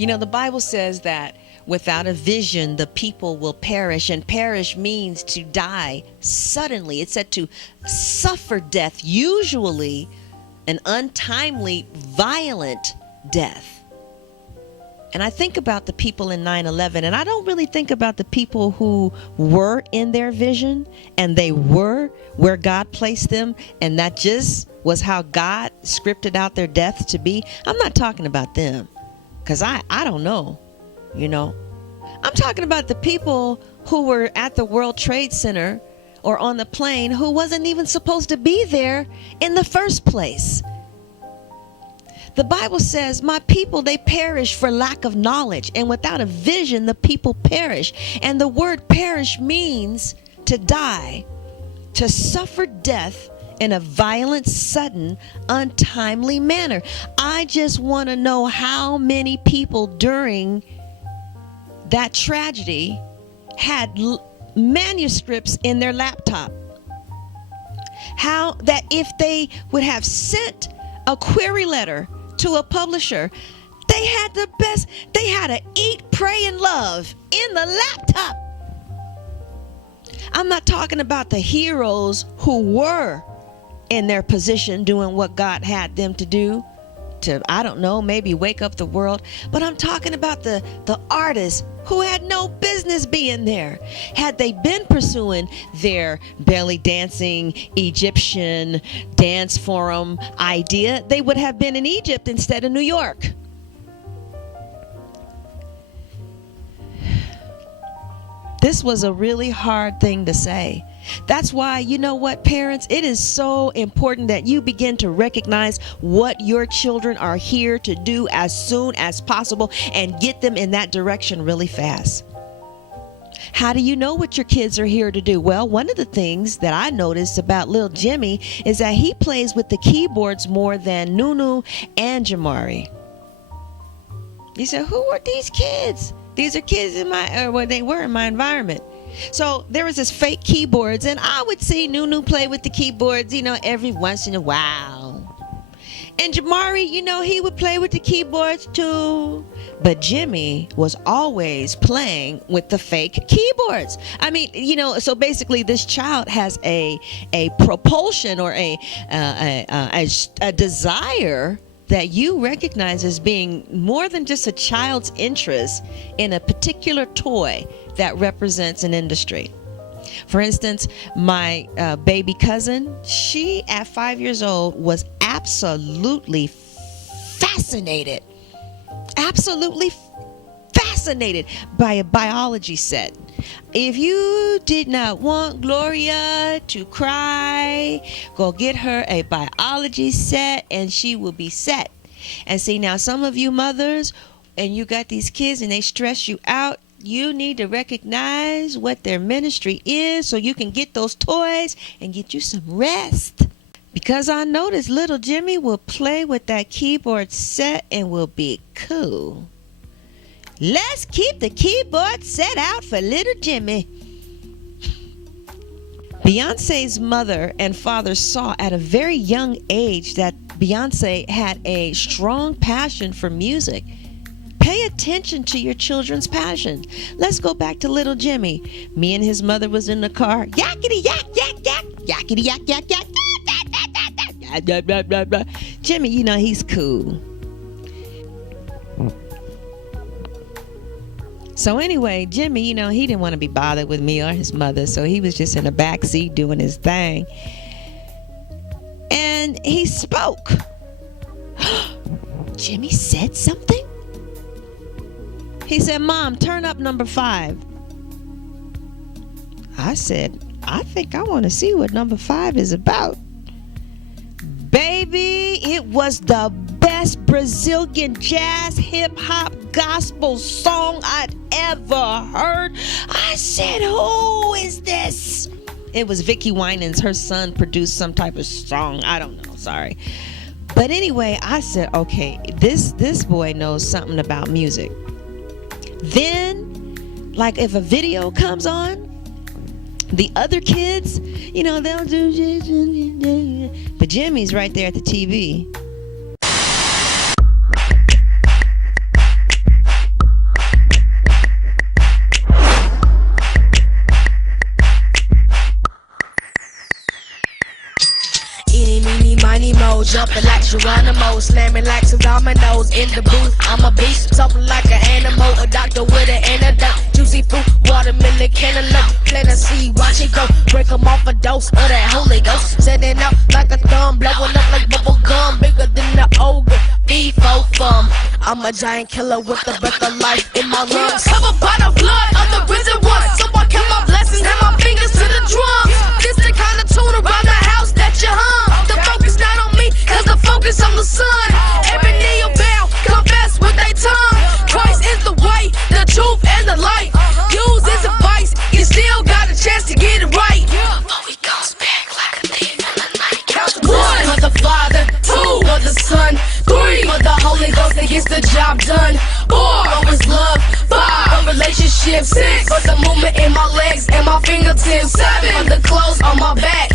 You know, the Bible says that without a vision, the people will perish, and perish means to die suddenly. It said to suffer death, usually an untimely, violent death. And I think about the people in 9/11, and I don't really think about the people who were in their vision and they were where God placed them, and that just was how God scripted out their death to be. I'm not talking about them, because I don't know, you know. I'm talking about the people who were at the World Trade Center or on the plane who wasn't even supposed to be there in the first place. The Bible says, my people, they perish for lack of knowledge, and without a vision, the people perish. And the word perish means to die, to suffer death in a violent, sudden, untimely manner. I just want to know how many people during that tragedy had manuscripts in their laptop. How that if they would have sent a query letter to a publisher, they had the best, they had to eat, pray, and love in the laptop. I'm not talking about the heroes who were in their position doing what God had them to do, to, I don't know, maybe wake up the world. But I'm talking about the artists who had no business being there. Had they been pursuing their belly dancing Egyptian dance forum idea, they would have been in Egypt instead of New York. This was a really hard thing to say. That's why, you know what, parents, it is so important that you begin to recognize what your children are here to do as soon as possible and get them in that direction really fast. How do you know what your kids are here to do? Well, one of the things that I noticed about little Jimmy is that he plays with the keyboards more than Nunu and Jamari. You said, who are these kids? These are kids in my, or well, they were in my environment. So there was this fake keyboards, and I would see Nunu play with the keyboards, you know, every once in a while. And Jamari, you know, he would play with the keyboards too. But Jimmy was always playing with the fake keyboards. I mean, you know, so basically this child has a propulsion or a desire that you recognize as being more than just a child's interest in a particular toy that represents an industry. For instance, my baby cousin, she at 5 years old was absolutely fascinated by a biology set. If you did not want Gloria to cry, go get her a biology set and she will be set. And see, now some of you mothers, and you got these kids and they stress you out, you need to recognize what their ministry is so you can get those toys and get you some rest. Because I noticed little Jimmy will play with that keyboard set and will be cool. Let's keep the keyboard set out for little Jimmy. Beyonce's mother and father saw at a very young age that Beyonce had a strong passion for music. Pay attention to your children's passion. Let's go back to little Jimmy. Me and his mother was in the car. Yakety yak yak yak. Yakety yak yak yak. Jimmy, you know, he's cool. So anyway, Jimmy, you know, he didn't want to be bothered with me or his mother, so he was just in the back seat doing his thing. And he spoke. Jimmy said something? He said, Mom, turn up number 5. I said, I think I want to see what number 5 is about. Baby, it was the best Brazilian jazz, hip hop, gospel song I'd ever heard. I said, who is this? It was Vicki Winans. Her son produced some type of song. I don't know. Sorry. But anyway, I said, okay, this boy knows something about music. Then, like if a video comes on, the other kids, you know, they'll do, but Jimmy's right there at the TV. jumping like Geronimo, slamming like some dominoes. In the booth, I'm a beast, something like an animal, a doctor with an antidote. Juicy fruit, watermelon, cantaloupe, let us see, watch it go. Break 'em off a dose of that Holy Ghost. Sending out like a thumb, blowing up like bubble gum, bigger than the ogre. Fee-fo fum. I'm a giant killer with the breath of life in my lungs. Covered by the blood of the risen one, so I count my blessings and my fingers to the drums. This the kind of tune around the house that you hum. The focus not on me, cause the focus on the sun. Every knee will bow, confess with their tongue. Christ is the way, the truth, and the light. Use his advice, you still got a chance to get it right. Before he comes back like a thief in the night. One for the Father, two for the Son, three for the Holy Ghost that gets the job done. Four for his love, five for relationships, six for the movement in my legs and my fingertips, seven for the clothes on my back,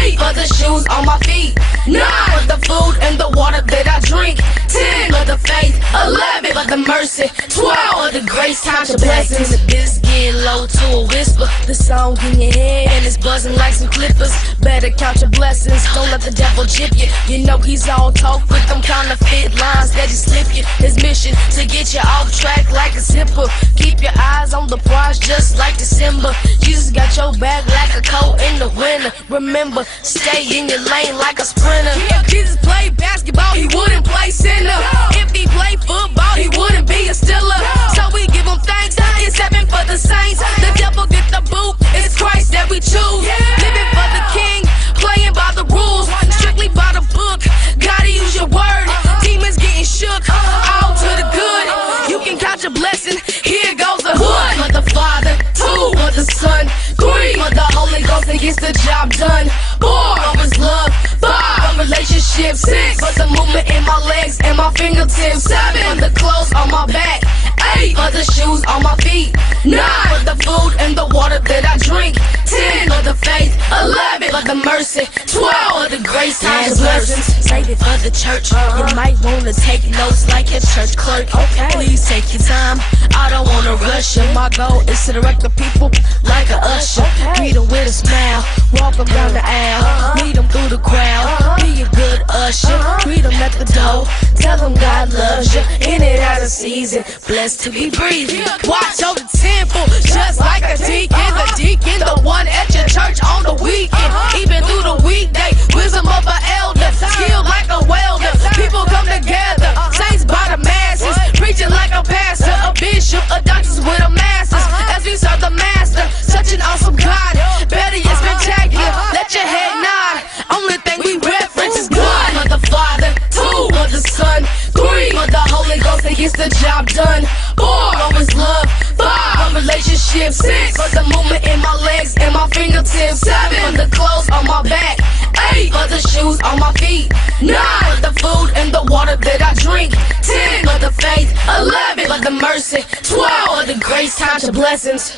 eight for the shoes on my feet, nine for the food and the water that I drink, 10 for the faith, 11 for the mercy, 12 for the grace, time to blessings. This getting low to a whisper, the song in your head and it's buzzing like some clippers. Better count your blessings, don't let the devil jip you. You know he's on talk with them counterfeit lines that he slip you. His mission to get you off track like a zipper. Keep your eyes on the prize just like December. Jesus got your back like a coat in the winter. Remember, stay in your lane like a sprinter. If Jesus played basketball, he wouldn't play center. If he played football, he wouldn't be a Steeler. So we give him thanks, it's heaven for the saints. The devil get the boot, it's Christ that we choose. Living for the King, playing by the rules, strictly by the book. Gotta use your word, demons getting shook, all to the good. You can count your blessing, here goes the one for the Father, two for the Son, three for the Holy Ghost that gets the job done, four for his love, five for relationships, six for the movement in my legs and my fingertips, seven for the clothes on my back, eight for the shoes on my feet, nine for the food and the water that I drink, 10 for the faith, 11 for the mercy, 12 for the grace, time to blessings. Save it for the church. You might wanna take notes like your church clerk. Okay, please take your time. I don't wanna rush you. My goal is to direct the people like a usher. Greet them with a smile, walk them down the aisle, lead them through the crowd. Be a good usher, greet them at the door. Tell them God loves you, in and out of season. Blessed to be breathing. Watch over the temple, just like a deacon. The deacon, the one at your church on the weekend. Even through the weekday, wisdom of an elder, skilled like a welder. People come together, saints by the masses, preaching like a pastor, a bishop, a doctor with a master's. As we serve the master, such an awesome God, better yet spectacular. Let your head nod. Only thing we reference is God. For the Father, two for the Son, three for the Holy Ghost that gets the job done, four for his love, five for relationships, six for the movement in my legs and my fingertips, seven for the clothes on my back, eight for the shoes on my feet, nine for the food and the water that I drink, 10 for the faith, 11 for the mercy, 12 for the grace, time to blessings.